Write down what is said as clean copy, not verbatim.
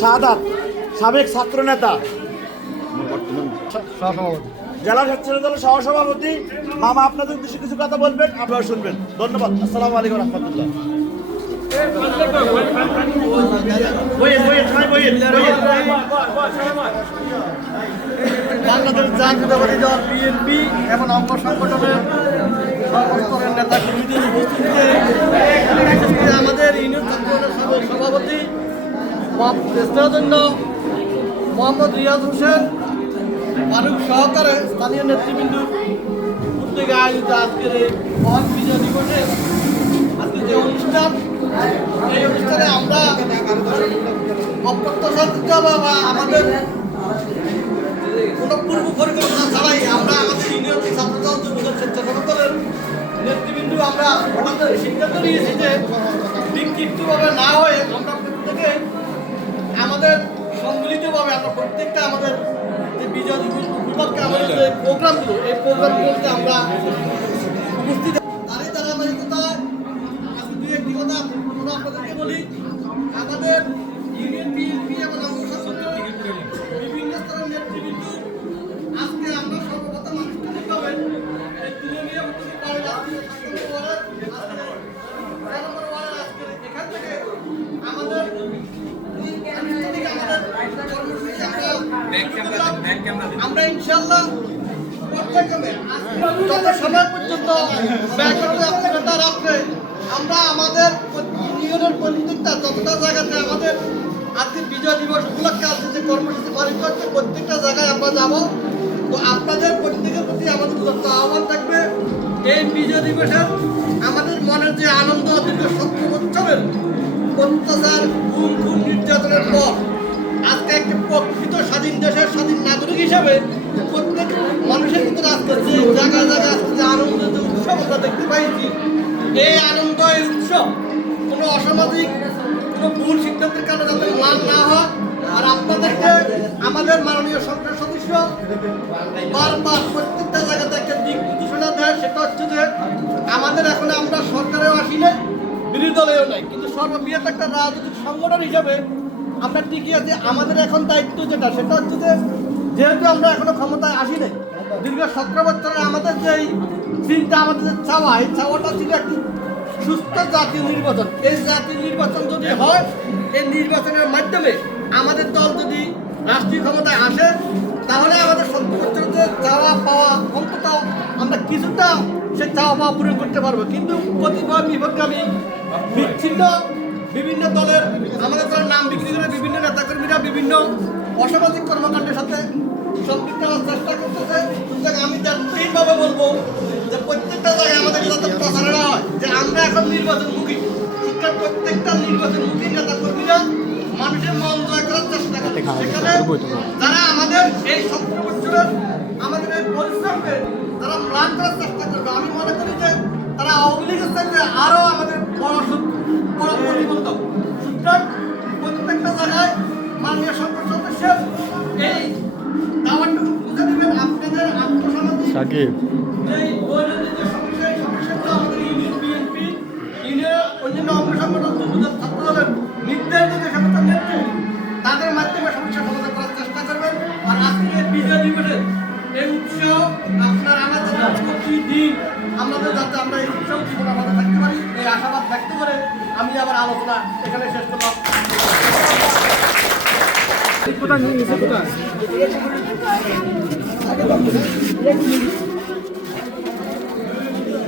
শাহাদাত, সাবেক ছাত্র নেতা, জেলা স্বেচ্ছাসেবক দলের সহসভাপতি। মামা আপনাদের উদ্দেশ্যে কিছু কথা বলবেন, আপনারা শুনবেন। ধন্যবাদ। আসসালামু আলাইকুম রহমতুল্লাহ। বাংলাদেশ জাতীয়তাবাদী দল বিএনপি এবং অঙ্গ সংগঠনের সর্বস্তরের নেতা কর্মীদের উপস্থিতিতে আমাদের ইউনিয়ন ছাত্রদলের সাবেক সভাপতি স্নেহজন্য মোহাম্মদ রিয়াজ হোসেন ফারুক সহকারে স্থানীয় নেতৃবৃন্দ উদ্যোগে আয়োজিত আজকের এই মহান বিজয় দিবসে আজকে যে অনুষ্ঠান, এই অনুষ্ঠানে আমরা অপ্রত্যাশিত বা আমাদের কোনো পূর্ব পরিকল্পনা ছাড়াই আমরা আমাদের ইউনিয়ন ছাত্রদল যুবদল স্বেচ্ছাসেবক দলের নেতৃবৃন্দ আমরা হঠাৎ সিদ্ধান্ত নিয়েছি যে বিক্ষিপ্তভাবে না হয়ে আমরা প্রত্যেকে আমাদের সম্মিলিতভাবে আমরা প্রত্যেকটা আমাদের যে বিজয় দিবস উপলক্ষে আমাদের যে প্রোগ্রামগুলো, এই প্রোগ্রামগুলোতে আমরা উপস্থিত। তারই ধারাবাহিকতায় আজকে দুই একটি কথা আমরা আপনাদেরকে বলি। আমাদের ইউনিয়ন বিএনপি এবং অঙ্গ সংগঠন বিভিন্ন স্তরের নেতৃবৃন্দ আজকে আমরা সর্বপ্রথম আনুষ্ঠানিকভাবে এই তৃণমূলীয় উদ্যোগী পাড়ের এখান থেকে আমাদের আমরা ইনশাআল্লাহ যত সময় পর্যন্ত ব্যাকরণটা রাখবে আমরা আমাদের ইউনিয়নের প্রত্যেকটা যতটা জায়গাতে আমাদের আজকে বিজয় দিবস উপলক্ষে আজকে যে কর্মসূচি পালিত হচ্ছে প্রত্যেকটা জায়গায় আমরা যাব। তো আপনাদের প্রত্যেকের প্রতি আমাদের আহ্বান থাকবে, এই বিজয় দিবসের আমাদের মনের যে আনন্দ দীর্ঘ 70 বছরের অত্যাচার, গুম খুন নির্যাতনের পর আজকে একটি প্রকৃত স্বাধীন দেশের স্বাধীন নাগরিক হিসাবে প্রত্যেক মানুষের ভিতরে আজকে যে জায়গায় জায়গায় আজকে যে আনন্দ, যে উৎসব আমরা দেখতে পাইছি, এই আনন্দ, এই উৎসব কোনো অসামাজিক কোনো ভুল সিদ্ধান্তের কারণে যাতে মান না হয়। আর আপনাদেরকে আমাদের মাননীয় সরকার সদস্য বারবার প্রত্যেকটা জায়গাতে একটা দিক নির্দেশনা দেয়, সেটা হচ্ছে যে আমাদের এখন আমরা সরকারেও আসি নাই, বিরোধী দলেও নাই, কিন্তু সর্ববৃহৎ একটা রাজনৈতিক সংগঠন হিসাবে আমরা ঠিকই আছি। আমাদের এখন দায়িত্ব যেটা, সেটা হচ্ছে যে যেহেতু আমরা এখনো ক্ষমতায় আসি নাই, দীর্ঘ 17 বছরে আমাদের যে চিন্তা, আমাদের যে চাওয়া, এই চাওয়াটা ছিল একটি সুস্থ জাতীয় নির্বাচন। এই জাতীয় নির্বাচন যদি হয়, এই নির্বাচনের মাধ্যমে আমাদের দল যদি রাষ্ট্রীয় ক্ষমতায় আসে, তাহলে আমাদের 70 বছরের যে চাওয়া পাওয়া অন্তত আমরা কিছুটা সে চাওয়া পাওয়া পূরণ করতে পারবো। কিন্তু কতিপয় বিপদগামী বিচ্ছিন্ন বিভিন্ন দলের, আমাদের দলের নাম বিক্রি করে বিভিন্ন নেতাকর্মীরা বিভিন্ন অসামাজিক কর্মকাণ্ডের সাথে সম্পৃক্ত হওয়ার চেষ্টা করতেছে। সুতরাং আমি যাত্রীভাবে বলবো যে প্রত্যেকটা জায়গায় আমাদের যাতে প্রচারণা হয় যে আমরা এখন নির্বাচনমুখী, সুতরাং প্রত্যেকটা নির্বাচনমুখী নেতাকর্মীরা মানুষের মন জয় করার চেষ্টা করে। সেখানে যারা আমাদের এই 17 বছরের আমাদের এই পরিশ্রমকে যারা ম্লান করার চেষ্টা করবে, আমি মনে করি যে তারা আওয়ামী লীগের চাইতে আরও আমাদের বড় প্রতিবন্ধক। সুতরাং প্রত্যেকটা জায়গায় মাননীয় সংসদ সদস্যের এই দাওয়াটুকু বুঝে দেবেন। আপনাদের আত্মসমাধি এই দৈনন্দিন যে সমস্যা, এই সমস্যাগুলো আমাদের ইউনিয়ন বিএনপি, ইউনিয়ন অন্যান্য অঙ্গ সংগঠন, যুবদল, ছাত্রদলের নির্ধারিত যে সমস্ত নেতৃত্ব, তাদের মাধ্যমে সমস্যা সমাধান করার চেষ্টা করবেন। আর আজকে বিজয় দিবসের এই উৎসব আপনার আমাদের প্রতিদিন আমাদের যাতে আমরা এই উৎসব জীবন আমাদের থাকতে পারি, এই আশাবাদ ব্যক্ত করে আমি আবার আলোচনা এখানে শেষ করলাম।